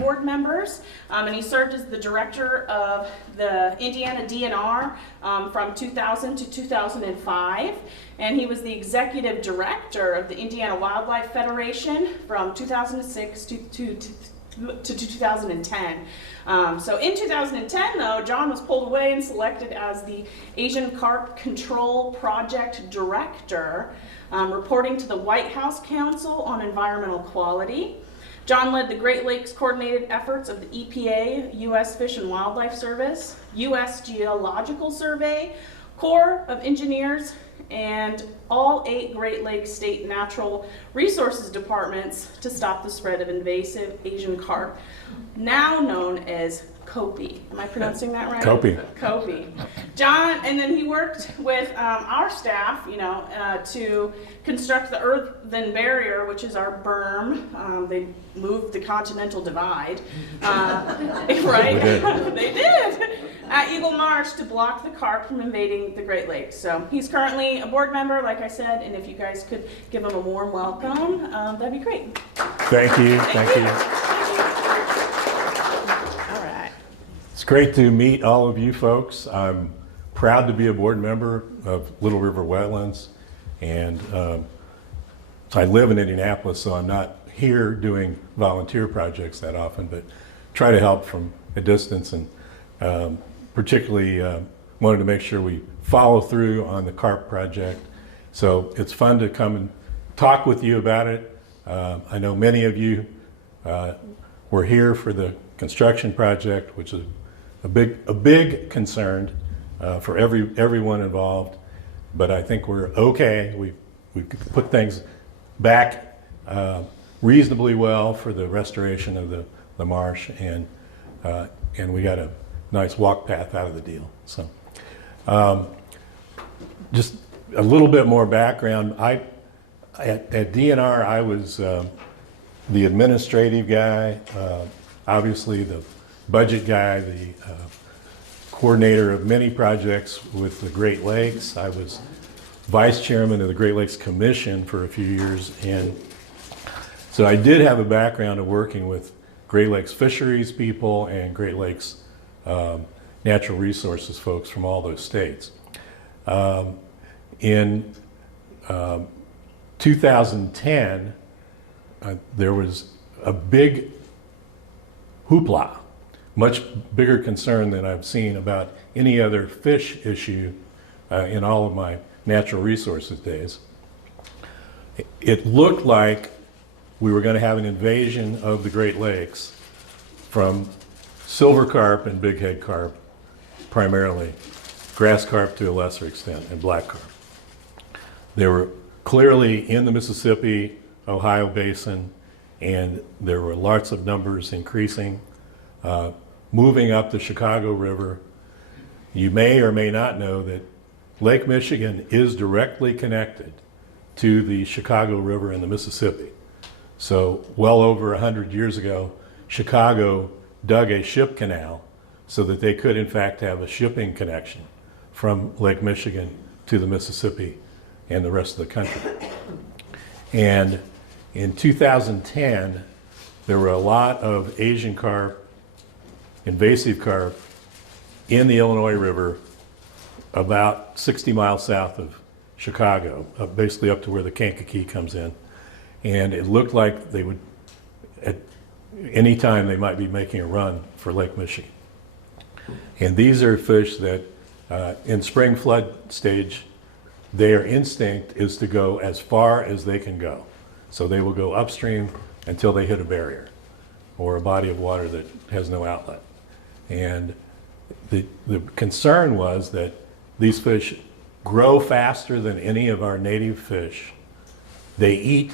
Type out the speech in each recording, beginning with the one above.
board members, and he served as the director of the Indiana DNR from 2000 to 2005, and he was the executive director of the Indiana Wildlife Federation from 2006 to 2010. So in 2010, though, John was pulled away and selected as the Asian Carp Control Project Director, reporting to the White House Council on Environmental Quality. John led the Great Lakes coordinated efforts of the EPA, U.S. Fish and Wildlife Service, U.S. Geological Survey, Corps of Engineers, and all 8 Great Lakes State Natural Resources Departments to stop the spread of invasive Asian carp, now known as Kopi. Am I pronouncing that right? Kopi. Kopi. John, and then he worked with our staff, to construct the earthen barrier, which is our berm. They moved the Continental Divide, right? They did. At Eagle Marsh to block the carp from invading the Great Lakes. So he's currently a board member, like I said, and if you guys could give him a warm welcome, that'd be great. Thank you. Thank you. All right. It's great to meet all of you folks. I'm proud to be a board member of Little River Wetlands, and I live in Indianapolis, so I'm not here doing volunteer projects that often, but try to help from a distance, and particularly wanted to make sure we follow through on the carp project. So it's fun to come and talk with you about it. I know many of you were here for the construction project, which is a big concern for everyone involved. But I think we're okay. We've put things back reasonably well for the restoration of the marsh, and we got a nice walk path out of the deal. So just a little bit more background. At DNR, I was the administrative guy, obviously the budget guy, the coordinator of many projects with the Great Lakes. I was vice chairman of the Great Lakes Commission for a few years, and so I did have a background of working with Great Lakes fisheries people and Great Lakes natural resources folks from all those states. In 2010, there was a big hoopla, much bigger concern than I've seen about any other fish issue in all of my natural resources days. It looked like we were going to have an invasion of the Great Lakes from silver carp and bighead carp, primarily, grass carp to a lesser extent, and black carp. They were clearly in the Mississippi, Ohio basin, and there were lots of numbers increasing, moving up the Chicago River. You may or may not know that Lake Michigan is directly connected to the Chicago River and the Mississippi. So well over 100 years ago, Chicago dug a ship canal so that they could in fact have a shipping connection from Lake Michigan to the Mississippi and the rest of the country. And in 2010, there were a lot of Asian carp, invasive carp, in the Illinois River about 60 miles south of Chicago, basically up to where the Kankakee comes in. And it looked like they would, at any time, they might be making a run for Lake Michigan. And these are fish that, in spring flood stage, their instinct is to go as far as they can go. So they will go upstream until they hit a barrier or a body of water that has no outlet. And the concern was that these fish grow faster than any of our native fish. They eat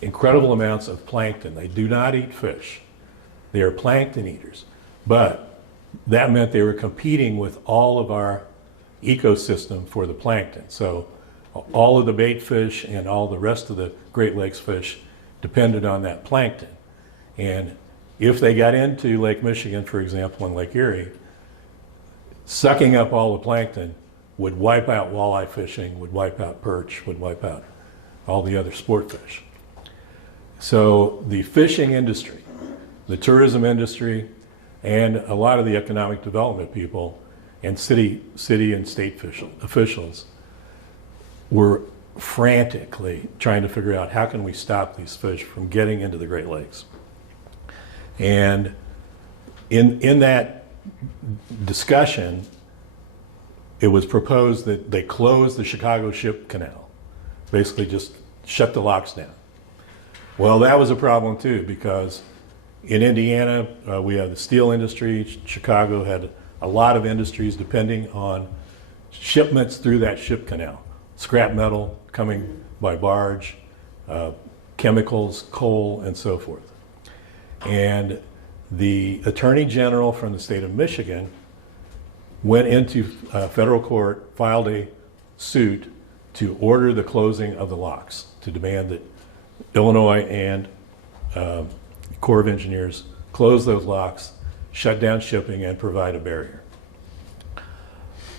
incredible amounts of plankton. They do not eat fish. They are plankton eaters. But that meant they were competing with all of our ecosystem for the plankton. So all of the bait fish and all the rest of the Great Lakes fish depended on that plankton. And if they got into Lake Michigan, for example, and Lake Erie, sucking up all the plankton would wipe out walleye fishing, would wipe out perch, would wipe out all the other sport fish. So the fishing industry the tourism industry, and a lot of the economic development people and city and state officials were frantically trying to figure out how can we stop these fish from getting into the Great Lakes. And in that discussion, it was proposed that they close the Chicago Ship Canal, basically just shut the locks down. Well, that was a problem too, because in Indiana, we have the steel industry. Chicago had a lot of industries depending on shipments through that ship canal. Scrap metal coming by barge, chemicals, coal, and so forth. And the Attorney General from the state of Michigan went into federal court, filed a suit to order the closing of the locks, to demand that Illinois and Corps of Engineers close those locks, shut down shipping, and provide a barrier.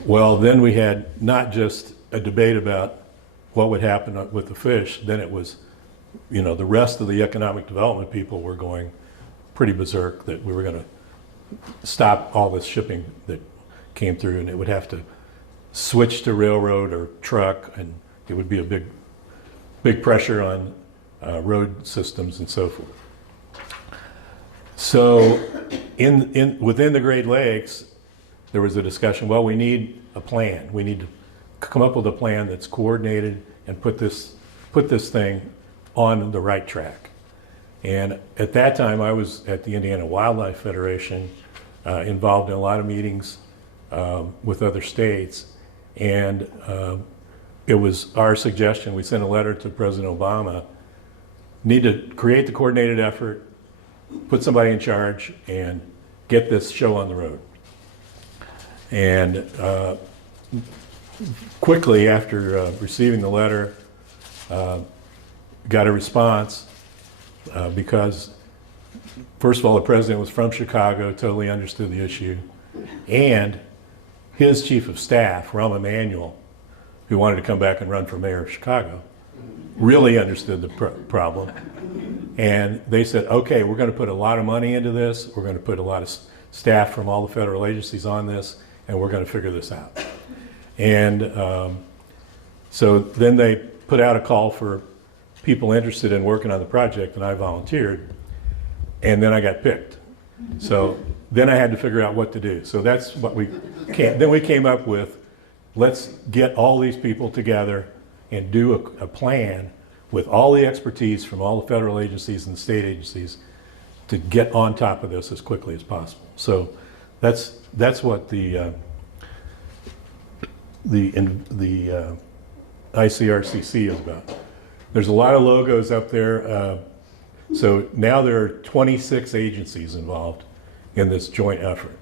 Well, then we had not just a debate about what would happen with the fish, then it was, the rest of the economic development people were going pretty berserk that we were going to stop all this shipping that came through, and it would have to switch to railroad or truck, and it would be a big pressure on road systems and so forth. So within the Great Lakes, there was a discussion, well, we need a plan. We need to come up with a plan that's coordinated and put this thing on the right track. And at that time, I was at the Indiana Wildlife Federation, involved in a lot of meetings with other states, and it was our suggestion, we sent a letter to President Obama, need to create the coordinated effort, put somebody in charge, and get this show on the road. And quickly after receiving the letter, got a response because, first of all, the president was from Chicago, totally understood the issue, and his chief of staff, Rahm Emanuel, who wanted to come back and run for mayor of Chicago, really understood the problem. And they said, okay, we're going to put a lot of money into this, we're going to put a lot of staff from all the federal agencies on this, and we're going to figure this out. And so then they put out a call for people interested in working on the project, and I volunteered, and then I got picked. So then I had to figure out what to do. So that's what then we came up with, let's get all these people together and do a plan with all the expertise from all the federal agencies and the state agencies to get on top of this as quickly as possible. So that's what the ICRCC is about. There's a lot of logos up there. So now there are 26 agencies involved in this joint effort.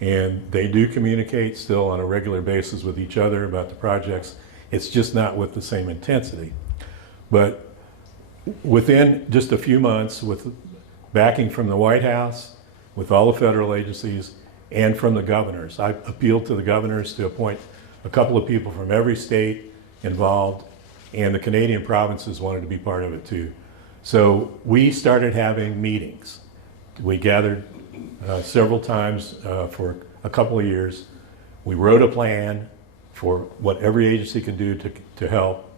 And they do communicate still on a regular basis with each other about the projects. It's just not with the same intensity. But within just a few months, with backing from the White House, with all the federal agencies, and from the governors, I appealed to the governors to appoint a couple of people from every state involved, and the Canadian provinces wanted to be part of it too. So we started having meetings. We gathered several times for a couple of years. We wrote a plan for what every agency could do to help,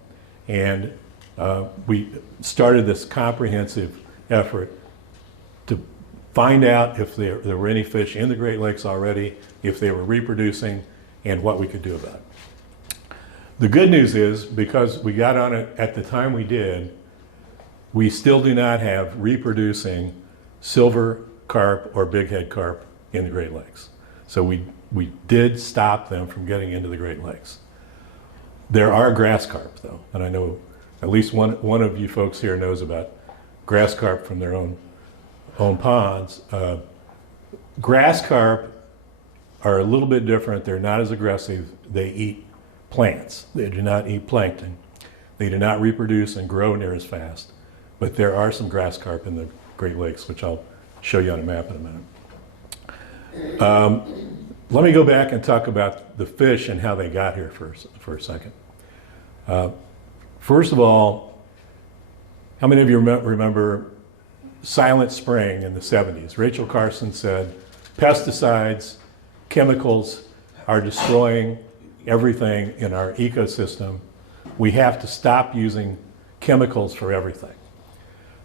and we started this comprehensive effort to find out if there were any fish in the Great Lakes already, if they were reproducing, and what we could do about it. The good news is, because we got on it at the time we did, we still do not have reproducing silver carp or bighead carp in the Great Lakes. So we did stop them from getting into the Great Lakes. There are grass carp though, and I know at least one of you folks here knows about grass carp from their own ponds. Grass carp are a little bit different. They're not as aggressive. They eat plants. They do not eat plankton. They do not reproduce and grow near as fast. But there are some grass carp in the Great Lakes, which I'll show you on a map in a minute. Let me go back and talk about the fish and how they got here for a second. First of all, how many of you remember silent spraying in the 70s. Rachel Carson said, pesticides, chemicals are destroying everything in our ecosystem. We have to stop using chemicals for everything.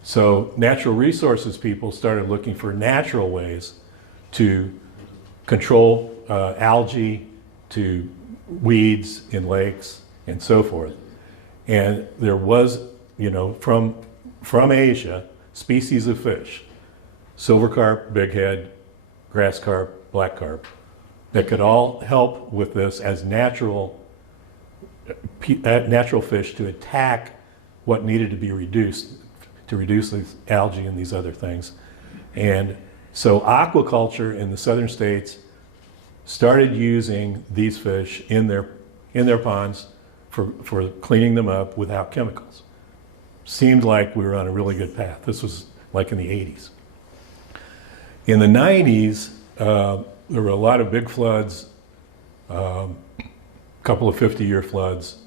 So natural resources people started looking for natural ways to control algae, to weeds in lakes, and so forth. And there was, from Asia, species of fish, silver carp, bighead, grass carp, black carp, that could all help with this as natural fish to attack what needed to be reduced, to reduce the algae and these other things. And so aquaculture in the southern states started using these fish in their ponds for cleaning them up without chemicals. Seemed like we were on a really good path. This was like in the 80s. In the 90s, there were a lot of big floods, a couple of 50-year floods,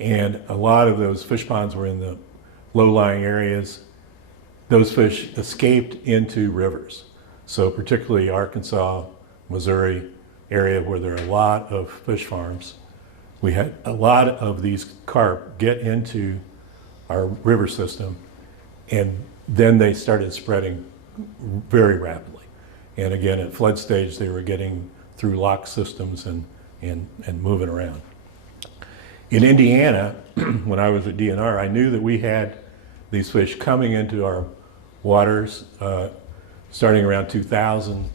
and a lot of those fish ponds were in the low-lying areas. Those fish escaped into rivers. So particularly Arkansas, Missouri area where there are a lot of fish farms, we had a lot of these carp get into our river system, and then they started spreading very rapidly. And again, at flood stage, they were getting through lock systems and moving around. In Indiana, when I was at DNR, I knew that we had these fish coming into our waters starting around 2000.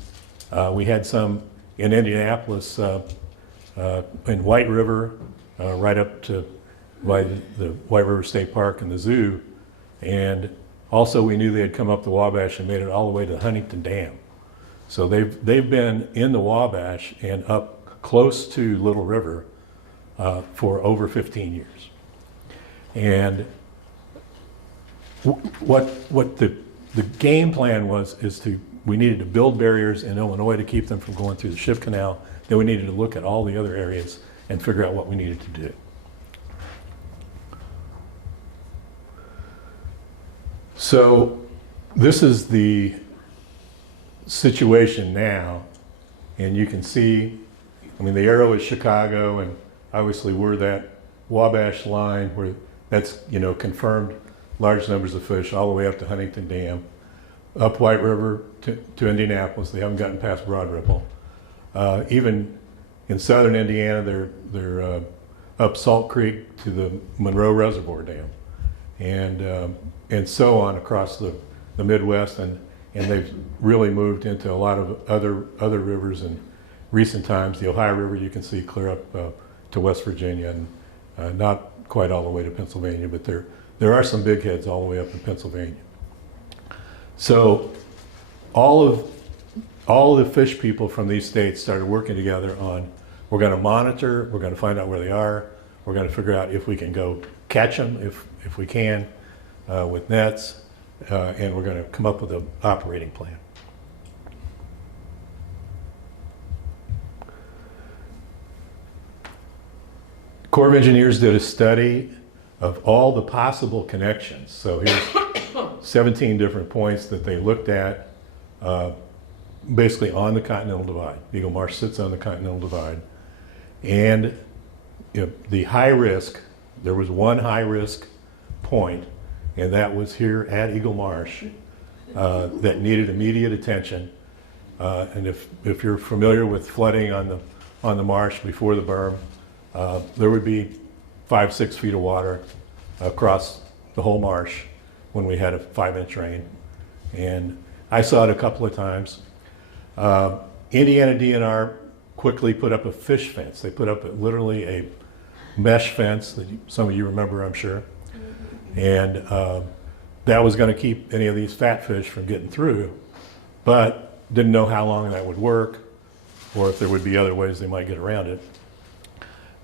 We had some in Indianapolis, in White River, right up to by the White River State Park and the zoo. And also we knew they had come up the Wabash and made it all the way to the Huntington Dam. So they've been in the Wabash and up close to Little River for over 15 years. And what the game plan we needed to build barriers in Illinois to keep them from going through the Schiff Canal. Then we needed to look at all the other areas and figure out what we needed to do. So this is the situation now, and you can see, the arrow is Chicago, and obviously we're that Wabash line where that's, confirmed large numbers of fish all the way up to Huntington Dam, up White River to Indianapolis. They haven't gotten past Broad Ripple. Even in southern Indiana, they're up Salt Creek to the Monroe Reservoir Dam, and so on across the Midwest, and they've really moved into a lot of other rivers in recent times. The Ohio River you can see clear up to West Virginia, and not quite all the way to Pennsylvania, but there are some big heads all the way up in Pennsylvania. So all of the fish people from these states started working together on, we're going to monitor, we're going to find out where they are, we're going to figure out if we can go catch them, if we can, with nets, and we're going to come up with an operating plan. Corps of Engineers did a study of all the possible connections. So here's 17 different points that they looked at, basically on the Continental Divide. Eagle Marsh sits on the Continental Divide. And the high risk, there was one high risk point, and that was here at Eagle Marsh, that needed immediate attention. And if you're familiar with flooding on the marsh before the berm, there would be 5-6 feet of water across the whole marsh when we had a 5-inch rain. And I saw it a couple of times. Indiana DNR quickly put up a fish fence. They put up literally a mesh fence that some of you remember, I'm sure. And that was going to keep any of these fat fish from getting through, but didn't know how long that would work or if there would be other ways they might get around it.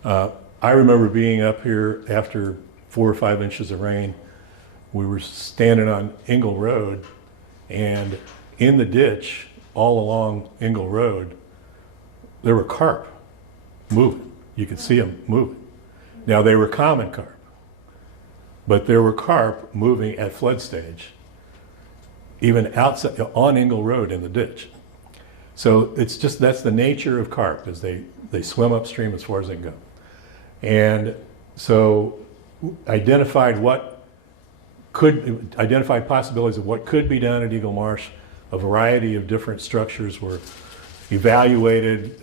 I remember being up here after 4 or 5 inches of rain. We were standing on Ingle Road, and in the ditch all along Ingle Road, there were carp moving. You could see them moving. Now they were common carp, but there were carp moving at flood stage even outside on Ingle Road in the ditch. So it's just, that's the nature of carp, is they swim upstream as far as they can go. And so identified possibilities of what could be done at Eagle Marsh. A variety of different structures were evaluated.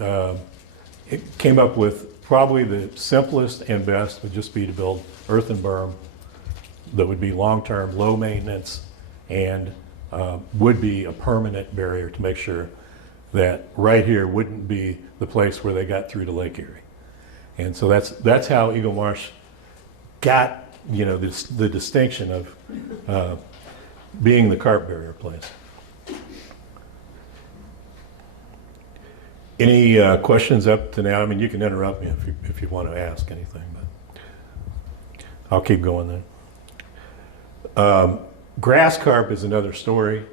It came up with probably the simplest and best would just be to build earthen berm that would be long-term, low maintenance, and would be a permanent barrier to make sure that right here wouldn't be the place where they got through to Lake Erie. And so that's how Eagle Marsh got, you know, the distinction of being the carp barrier place. Any questions up to now? I mean, you can interrupt me if you want to ask anything, but I'll keep going then. Grass carp is another story.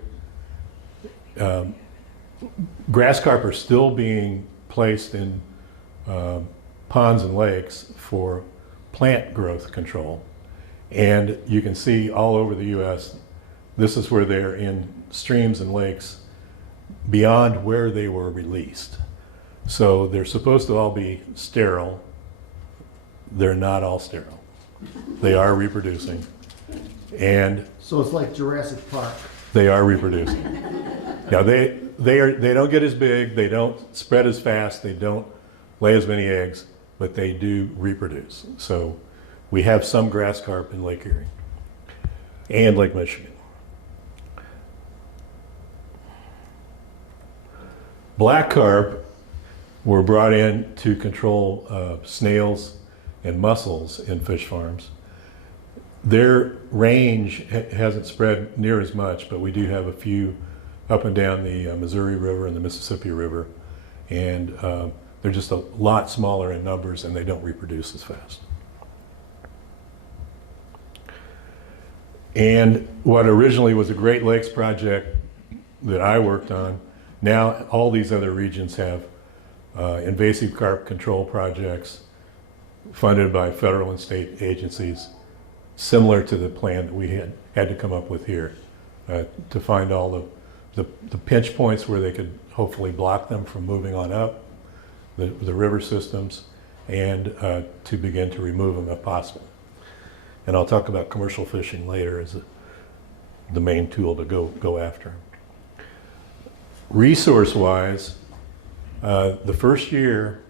Grass carp are still being placed in ponds and lakes for plant growth control. And you can see all over the U.S., this is where they're in streams and lakes beyond where they were released. So they're supposed to all be sterile. They're not all sterile. They are reproducing. And So it's like Jurassic Park. they are reproducing. Now they don't get as big, they don't spread as fast, they don't lay as many eggs, but they do reproduce. So we have some grass carp in Lake Erie and Lake Michigan. Black carp were brought in to control snails and mussels in fish farms. Their range hasn't spread near as much, but we do have a few up and down the Missouri River and the Mississippi River, and they're just a lot smaller in numbers and they don't reproduce as fast. And what originally was a Great Lakes project that I worked on, now all these other regions have invasive carp control projects funded by federal and state agencies, similar to the plan that we had to come up with here to find all the pinch points where they could hopefully block them from moving on up the river systems, and to begin to remove them if possible. And I'll talk about commercial fishing later as the main tool to go after. Resource-wise, the first year,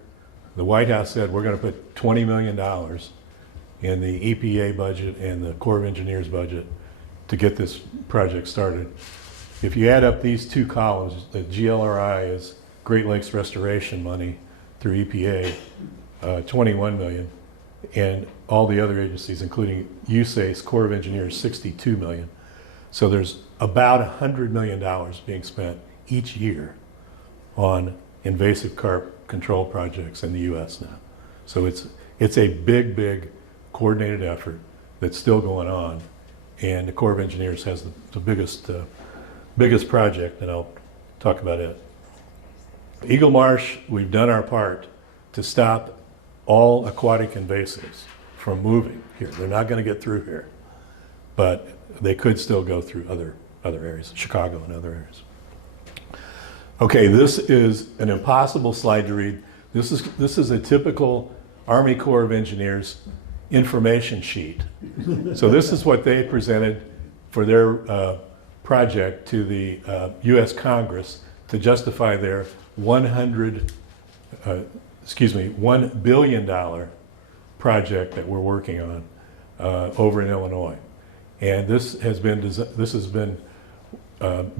the White House said we're going to put $20 million in the EPA budget and the Corps of Engineers budget to get this project started. If you add up these two columns, the GLRI is Great Lakes Restoration money through EPA, 21 million, and all the other agencies, including USACE, Corps of Engineers, 62 million. So there's about $100 million being spent each year on invasive carp control projects in the U.S. now. So it's a big coordinated effort that's still going on, and the Corps of Engineers has the biggest project, and I'll talk about it. Eagle Marsh, we've done our part to stop all aquatic invasives from moving here. They're not going to get through here, but they could still go through other areas, Chicago and other areas. Okay, this is an impossible slide to read. This is a typical Army Corps of Engineers information sheet. So this is what they presented for their project to the U.S. Congress to justify their $1 billion project that we're working on over in Illinois. And this has been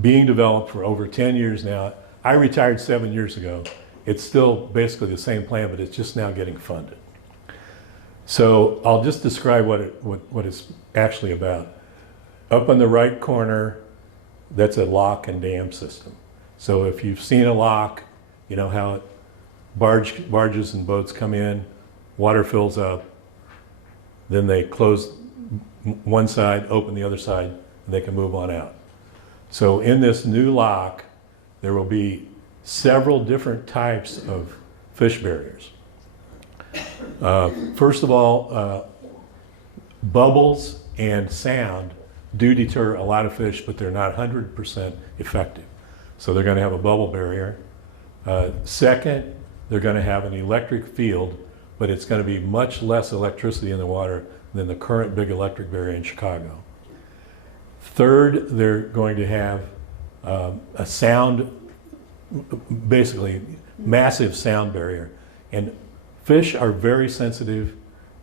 being developed for over 10 years now. I retired 7 years ago. It's still basically the same plan, but it's just now getting funded. So I'll just describe what it's actually about. Up in the right corner, that's a lock and dam system. So if you've seen a lock, you know how barges and boats come in, water fills up, then they close one side, open the other side, and they can move on out. So in this new lock, there will be several different types of fish barriers. First of all, bubbles and sound do deter a lot of fish, but they're not 100% effective. So they're going to have a bubble barrier. Second, they're going to have an electric field, but it's going to be much less electricity in the water than the current big electric barrier in Chicago. Third, they're going to have a sound, basically massive sound barrier. And fish are very sensitive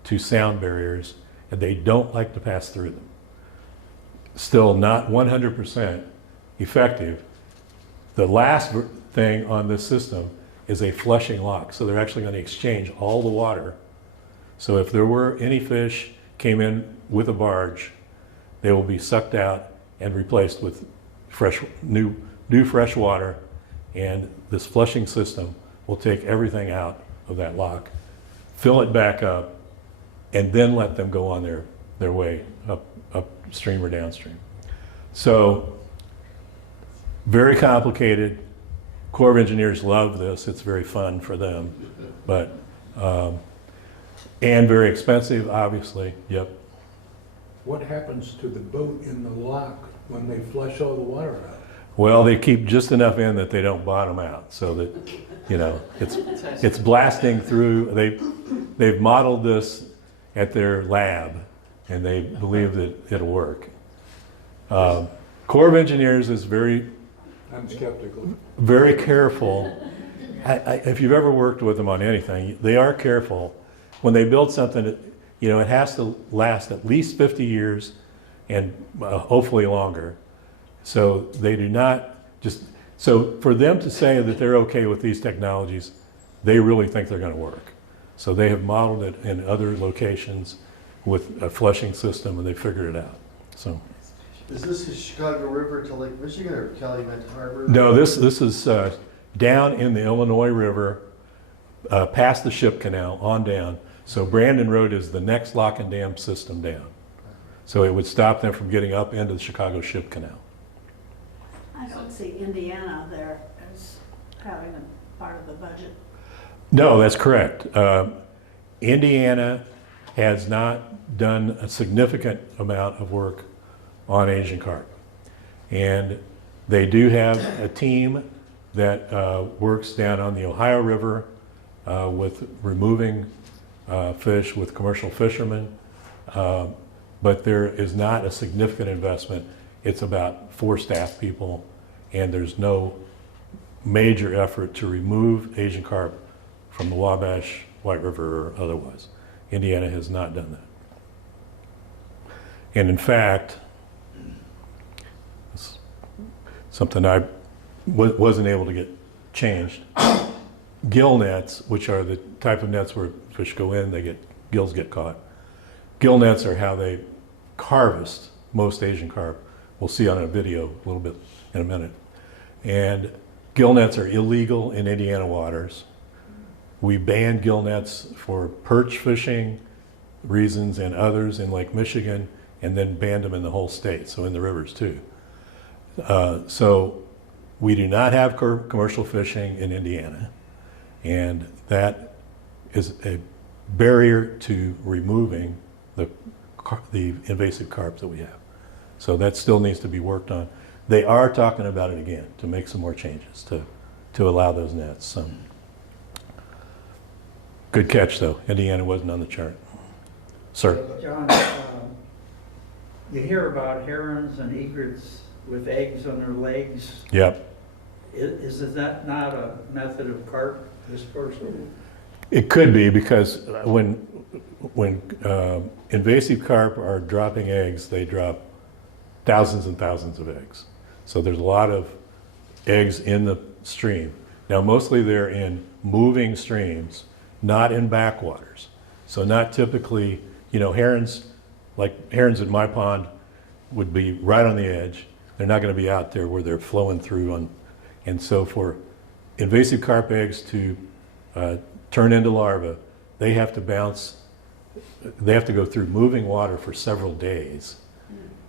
to sound barriers, and they don't like to pass through them. Still not 100% effective. The last thing on this system is a flushing lock. So they're actually going to exchange all the water. So if there were any fish came in with a barge, they will be sucked out and replaced with fresh, new fresh water. And this flushing system will take everything out of that lock, fill it back up, and then let them go on their way upstream or downstream. So very complicated. Corps of Engineers love this. It's very fun for them, but and very expensive, obviously. Yep. What happens to the boat in the lock when they flush all the water out? Well, they keep just enough in that they don't bottom out, so that it's blasting through. They've modeled this at their lab, and they believe that it'll work. Corps of Engineers is I'm skeptical. very careful. If you've ever worked with them on anything, they are careful. When they build something, it has to last at least 50 years and hopefully longer. So they do not so for them to say that they're okay with these technologies, they really think they're going to work. So they have modeled it in other locations with a flushing system, and they figured it out. So. Is this the Chicago River to Lake Michigan or Calumet Harbor? No, this is down in the Illinois River, past the ship canal, on down. So Brandon Road is the next lock and dam system down. So it would stop them from getting up into the Chicago ship canal. I don't see Indiana there as having a part of the budget. No, that's correct. Indiana has not done a significant amount of work on Asian carp. And they do have a team that works down on the Ohio River with removing fish with commercial fishermen. But there is not a significant investment. It's about 4 staff people, and there's no major effort to remove Asian carp from the Wabash, White River, or otherwise. Indiana has not done that. And in fact, something I wasn't able to get changed. Gill nets, which are the type of nets where fish go in, gills get caught. Gill nets are how they harvest most Asian carp. We'll see on a video a little bit in a minute. And gill nets are illegal in Indiana waters. We banned gill nets for perch fishing reasons and others in Lake Michigan, and then banned them in the whole state, so in the rivers too. So we do not have commercial fishing in Indiana, and that is a barrier to removing the invasive carp that we have. So that still needs to be worked on. They are talking about it again to make some more changes to allow those nets. So. Good catch, though. Indiana wasn't on the chart. Sir? John, you hear about herons and egrets with eggs on their legs. Yep. Is that not a method of carp dispersal? It could be, because when invasive carp are dropping eggs, they drop thousands and thousands of eggs. So there's a lot of eggs in the stream. Now, mostly they're in moving streams, not in backwaters. So not typically, herons, like herons in my pond, would be right on the edge. They're not going to be out there where they're flowing through. And so for invasive carp eggs to turn into larvae, they have to go through moving water for several days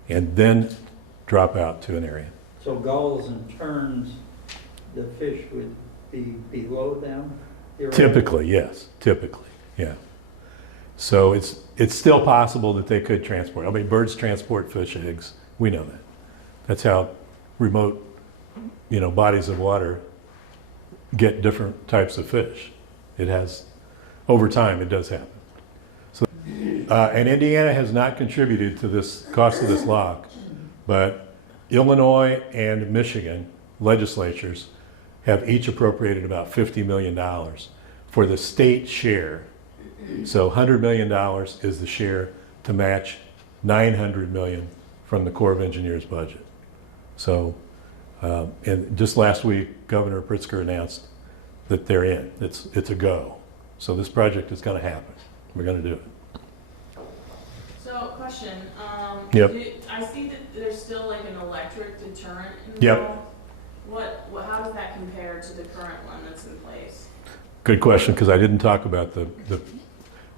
and then drop out to an area. So gulls and terns, the fish would be below them? Typically, yes. Typically, yeah. So it's still possible that they could transport. I mean, birds transport fish eggs We know that. That's how remote, bodies of water get different types of fish. It has, over time, it does happen. So, and Indiana has not contributed to this cost of this lock, but Illinois and Michigan legislatures have each appropriated about $50 million for the state share. So $100 million is the share to match $900 million from the Corps of Engineers budget. So, and just last week, Governor Pritzker announced that they're in. It's a go. So this project is going to happen. We're going to do it. So, question. Yep. I see that there's still like an electric deterrent involved. Yep. How does that compare to the current one that's in place? Good question, because I didn't talk about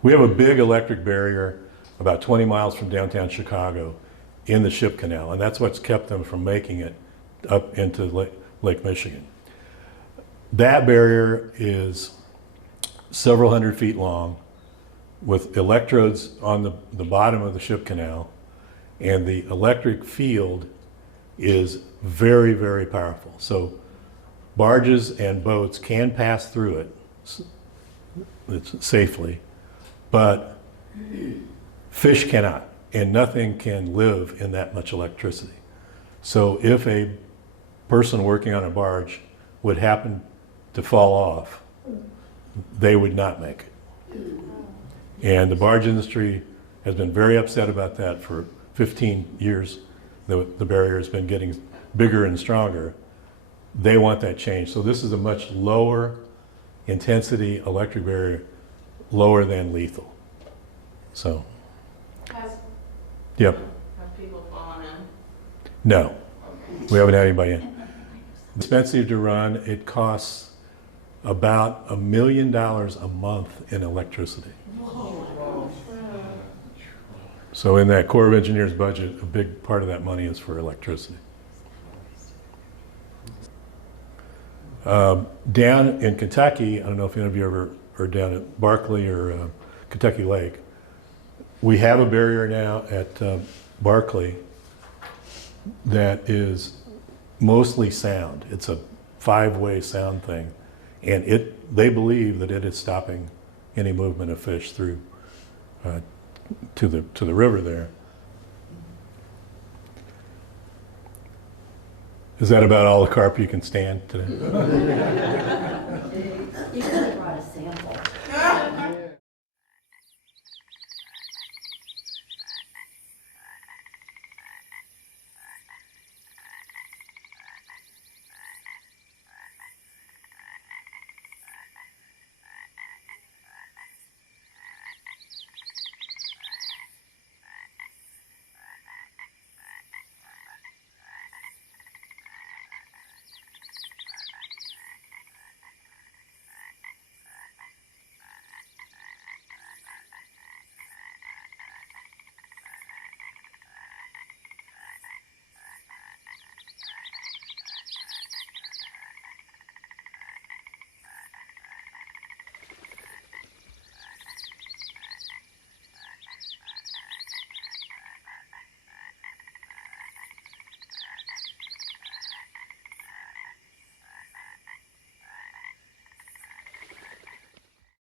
we have a big electric barrier about 20 miles from downtown Chicago in the ship canal, and that's what's kept them from making it up into Lake Michigan. That barrier is several hundred feet long with electrodes on the bottom of the ship canal, and the electric field is very, very powerful. So barges and boats can pass through it safely, but fish cannot, and nothing can live in that much electricity. So if a person working on a barge would happen to fall off, they would not make it. And the barge industry has been very upset about that for 15 years. The barrier has been getting bigger and stronger. They want that changed. So this is a much lower intensity electric barrier, lower than lethal. So, yep. Have people fallen in? No, we haven't had anybody in. Expensive to run. It costs about $1 million a month in electricity. So in that Corps of Engineers budget, a big part of that money is for electricity. Down in Kentucky, I don't know if any of you ever are down at Barkley or Kentucky Lake. We have a barrier now at Barkley that is mostly sound. It's a 5-way sound thing, and they believe that it is stopping any movement of fish through to the river there. Is that about all the carp you can stand today? You could have brought a sample.